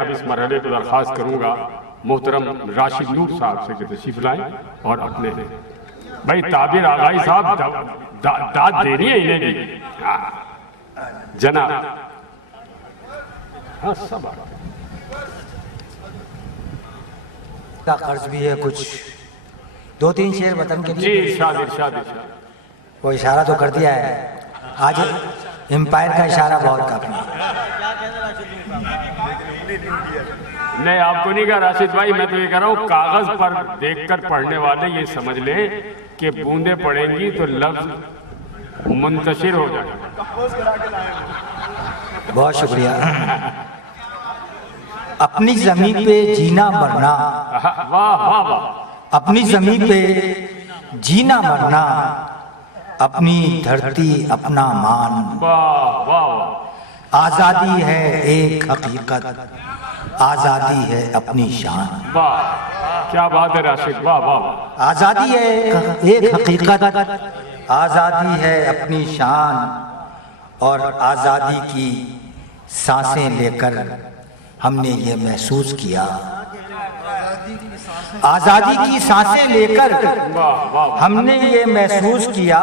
اب اس مرحلے کو درخواست کروں گا محترم راشد نور صاحب سے کہ تشریف لائیں اور اپنے بھائی طاہر آغائی صاحب داد دینی ہے انہیں بھی جناب ہاں سب کا قرض بھی ہے کچھ دو تین شعر وطن کے لیے جی ارشاد وہ اشارہ تو کر دیا ہے آج امپائر کا اشارہ بہت کافی ہے نہیں آپ کو نہیں کہا راشد بھائی میں تو یہ کہہ رہا ہوں کاغذ پر دیکھ کر پڑھنے والے یہ سمجھ لیں کہ بوندیں پڑیں گی تو لفظ منتشر ہو جائے بہت شکریہ اپنی زمین پہ جینا مرنا واہ واہ واہ اپنی زمین پہ جینا مرنا اپنی دھرتی اپنا مان واہ واہ آزادی ہے ایک حقیقت آزادی ہے اپنی شان واہ کیا بات ہے راشد واہ واہ آزادی ہے ایک حقیقت آزادی ہے اپنی شان اور آزادی کی سانسیں لے کر ہم نے یہ محسوس کیا آزادی کی سانسیں لے کر ہم نے یہ محسوس کیا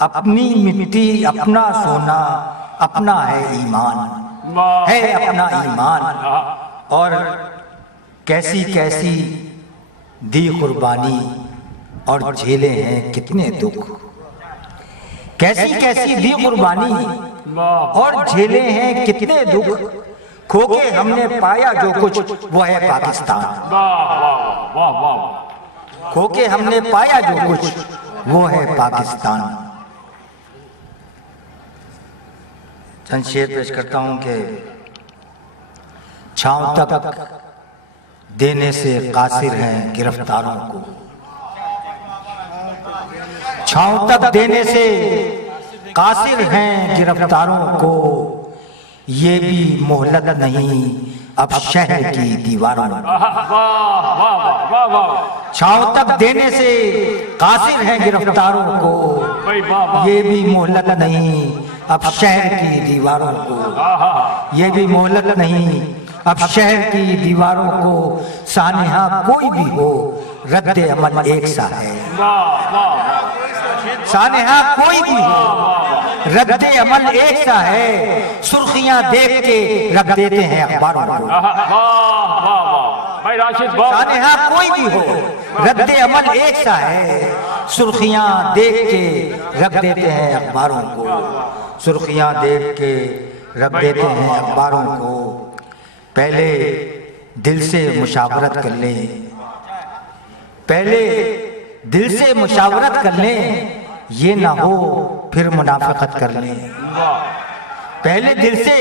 اپنی مٹی اپنا سونا اپنا ہے ایمان ہے اپنا ایمان اور کیسی کیسی دی قربانی اور جھیلے ہیں کتنے دکھ کیسی کیسی دی قربانی اور جھیلے ہیں کتنے دکھ کھو کے ہم نے پایا جو کچھ وہ ہے پاکستان کھو کے ہم نے پایا جو کچھ وہ ہے پاکستان چند شعر پیش کرتا ہوں کہ چھاؤں تک دینے سے قاصر ہیں گرفتاروں کو چھاؤں تک دینے سے قاصر ہیں گرفتاروں کو یہ بھی مہلت نہیں اب شہر کی دیواروں چھاؤں تک دینے سے قاصر ہیں گرفتاروں کو یہ بھی مہلت نہیں اب شہر کی دیواروں کو یہ بھی مہلت نہیں اب شہر کی دیواروں کو سانحہ کوئی بھی ہو رد عمل ایک سا ہے سانحہ کوئی بھی ہو رد عمل ایک سا ہے سرخیاں دیکھ کے رکھ دیتے ہیں اخباروں کو سانحہ کوئی بھی ہو رد عمل ایک سا ہے سرخیاں دیکھ کے رکھ دیتے ہیں اخباروں کو سرخیاں دیکھ کے رکھ دیتے ہیں اخباروں کو پہلے دل سے مشاورت کر لیں پہلے دل سے مشاورت کر لیں یہ نہ ہو پھر منافقت کر لیں پہلے دل سے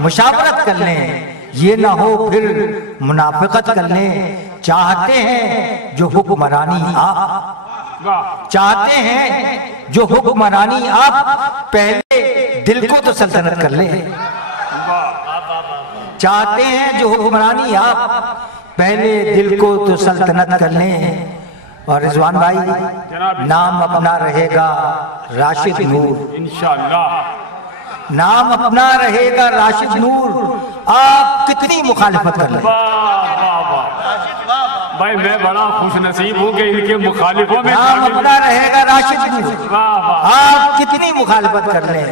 مشاورت کر لیں یہ نہ ہو پھر منافقت کر لیں چاہتے ہیں جو حکمرانی آپ چاہتے ہیں جو حکمرانی آپ پہلے دل کو تو سلطنت کر لیں چاہتے ہیں جو حکمرانی آپ پہلے دل کو تو سلطنت کر لیں اور رضوان بھائی نام اپنا رہے گا راشد نور انشاءاللہ نام اپنا رہے گا راشد نور آپ کتنی مخالفت کر لیں بھائی میں بڑا خوش نصیب ہوں کہ ان کے مخالفوں میں نام اپنا رہے گا راشد نور آپ کتنی مخالفت کر لیں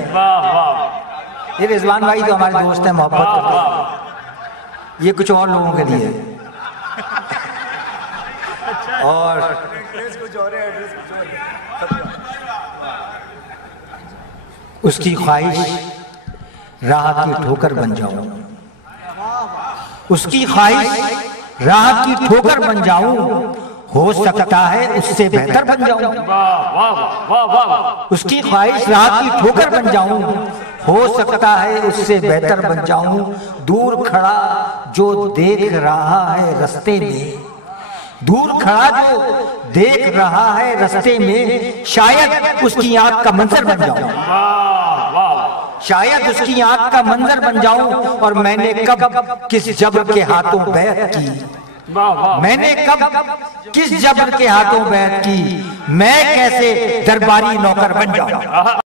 یہ رضوان بھائی تو ہمارے دوست ہیں محبت کرتے ہیں یہ کچھ اور لوگوں کے لیے اور اس کی خواہش راہ کی ٹھوکر بن جاؤں اس کی خواہش راہ کی ٹھوکر بن جاؤں ہو سکتا ہے اس سے بہتر بن جاؤں اس کی خواہش راہ کی ٹھوکر بن جاؤں ہو سکتا ہے اس سے بہتر بن جاؤں دور کھڑا جو دیکھ رہا ہے رستے میں دور کھڑا جو دیکھ رہا ہے رستے میں شاید اس کی آنکھ کا منظر بن جاؤں شاید اس کی آنکھ کا منظر بن جاؤں اور میں نے کب کس جبر کے ہاتھوں بیعت کی میں نے کب کس جبر کے ہاتھوں بیعت کی میں کیسے درباری نوکر بن جاؤں